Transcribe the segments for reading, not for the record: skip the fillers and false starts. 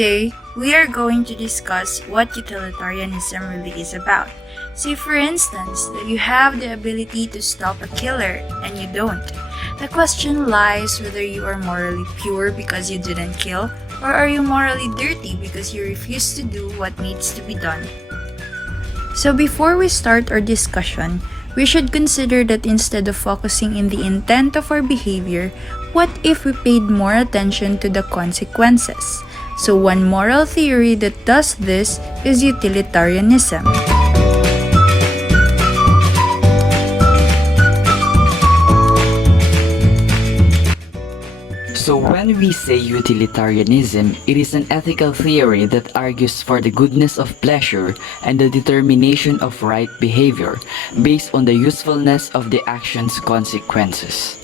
Today, we are going to discuss what utilitarianism really is about. Say for instance that you have the ability to stop a killer and you don't. The question lies whether you are morally pure because you didn't kill, or are you morally dirty because you refuse to do what needs to be done. So before we start our discussion, we should consider that instead of focusing in the intent of our behavior, what if we paid more attention to the consequences? So one moral theory that does this is utilitarianism. So when we say utilitarianism, it is an ethical theory that argues for the goodness of pleasure and the determination of right behavior based on the usefulness of the action's consequences.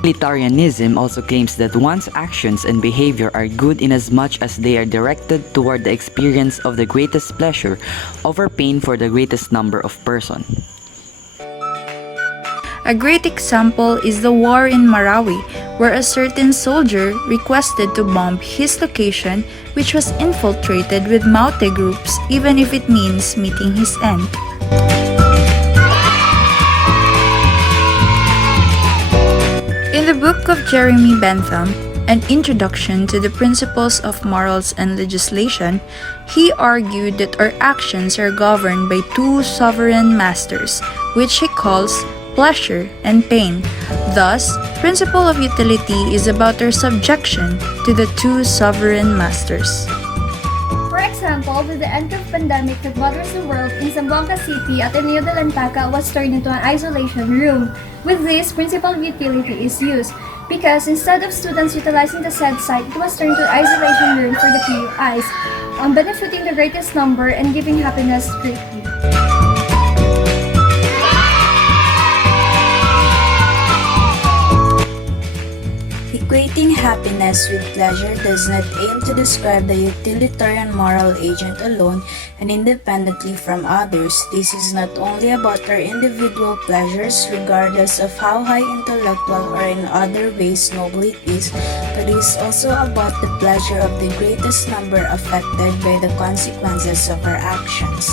Utilitarianism also claims that one's actions and behavior are good inasmuch as they are directed toward the experience of the greatest pleasure over pain for the greatest number of persons. A great example is the war in Marawi, where a certain soldier requested to bomb his location, which was infiltrated with Maute groups, even if it means meeting his end. In the book of Jeremy Bentham, An Introduction to the Principles of Morals and Legislation, he argued that our actions are governed by two sovereign masters, which he calls pleasure and pain. Thus, principle of utility is about our subjection to the two sovereign masters. For example, with the end of pandemic that bothers the world, in Zamboanga City, Ateneo de Lantaca was turned into an isolation room. With this, principle of utility is used, because instead of students utilizing the said site, it was turned to an isolation room for the PUIs, benefiting the greatest number and giving happiness greatly. Equating happiness with pleasure does not aim to describe the utilitarian moral agent alone and independently from others. This is not only about our individual pleasures, regardless of how high intellectual or in other ways noble it is, but it is also about the pleasure of the greatest number affected by the consequences of our actions.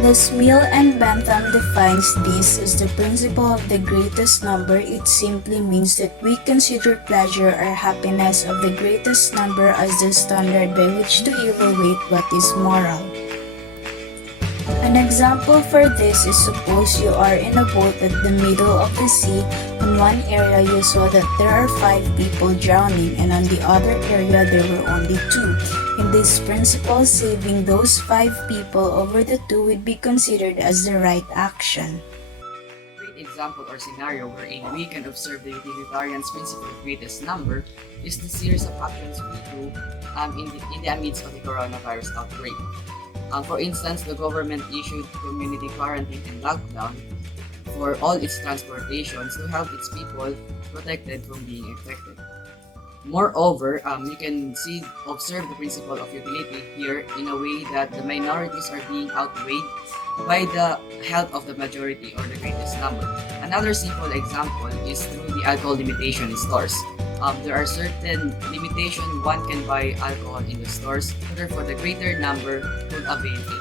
Thus, Mill and Bentham defines this as the principle of the greatest number. It simply means that we consider pleasure or happiness of the greatest number as the standard by which to evaluate what is moral. An example for this is suppose you are in a boat at the middle of the sea. In one area you saw that there are 5 people drowning and on the other area there were only 2. In this principle, saving those 5 people over the 2 would be considered as the right action. A great example or scenario wherein we can observe the utilitarian's principle of greatest number is the series of actions we do in the midst of the coronavirus outbreak. For instance, the government issued community quarantine and lockdown for all its transportations to help its people protected from being infected. Moreover, you can observe the principle of utility here in a way that the minorities are being outweighed by the health of the majority or the greatest number. Another simple example is through the alcohol limitation in stores. There are certain limitations one can buy alcohol in the stores, therefore the greater number will avail it.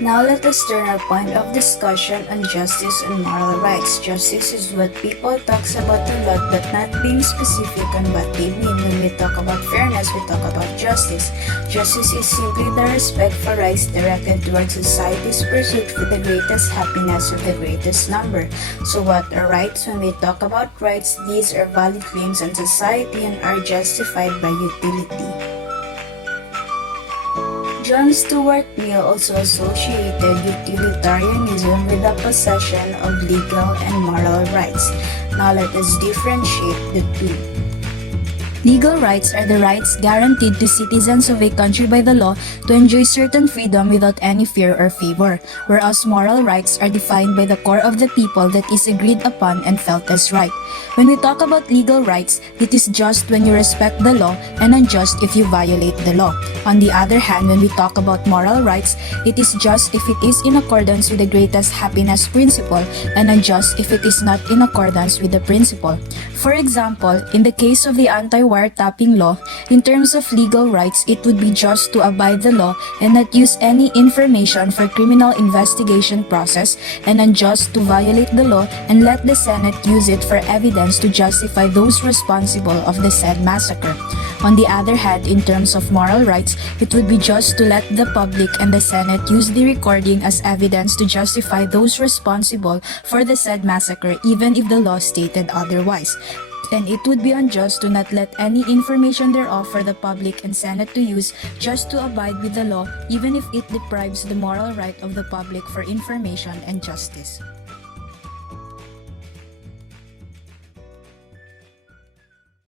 Now let us turn our point of discussion on justice and moral rights. Justice is what people talks about a lot but not being specific on what they mean. When we talk about fairness, we talk about justice. Justice is simply the respect for rights directed towards society's pursuit for the greatest happiness of the greatest number. So what are rights? When we talk about rights, these are valid claims on society and are justified by utility. John Stuart Mill also associated utilitarianism with the possession of legal and moral rights. Now let us differentiate the two. Legal rights are the rights guaranteed to citizens of a country by the law to enjoy certain freedom without any fear or favor, whereas moral rights are defined by the core of the people that is agreed upon and felt as right. When we talk about legal rights, it is just when you respect the law and unjust if you violate the law. On the other hand, when we talk about moral rights, it is just if it is in accordance with the greatest happiness principle and unjust if it is not in accordance with the principle. For example, in the case of the anti-wiretapping law, in terms of legal rights, it would be just to abide the law and not use any information for criminal investigation process, and unjust to violate the law and let the Senate use it for evidence to justify those responsible of the said massacre. On the other hand, in terms of moral rights, it would be just to let the public and the Senate use the recording as evidence to justify those responsible for the said massacre, even if the law stated otherwise. And it would be unjust to not let any information thereof for the public and Senate to use just to abide with the law, even if it deprives the moral right of the public for information and justice.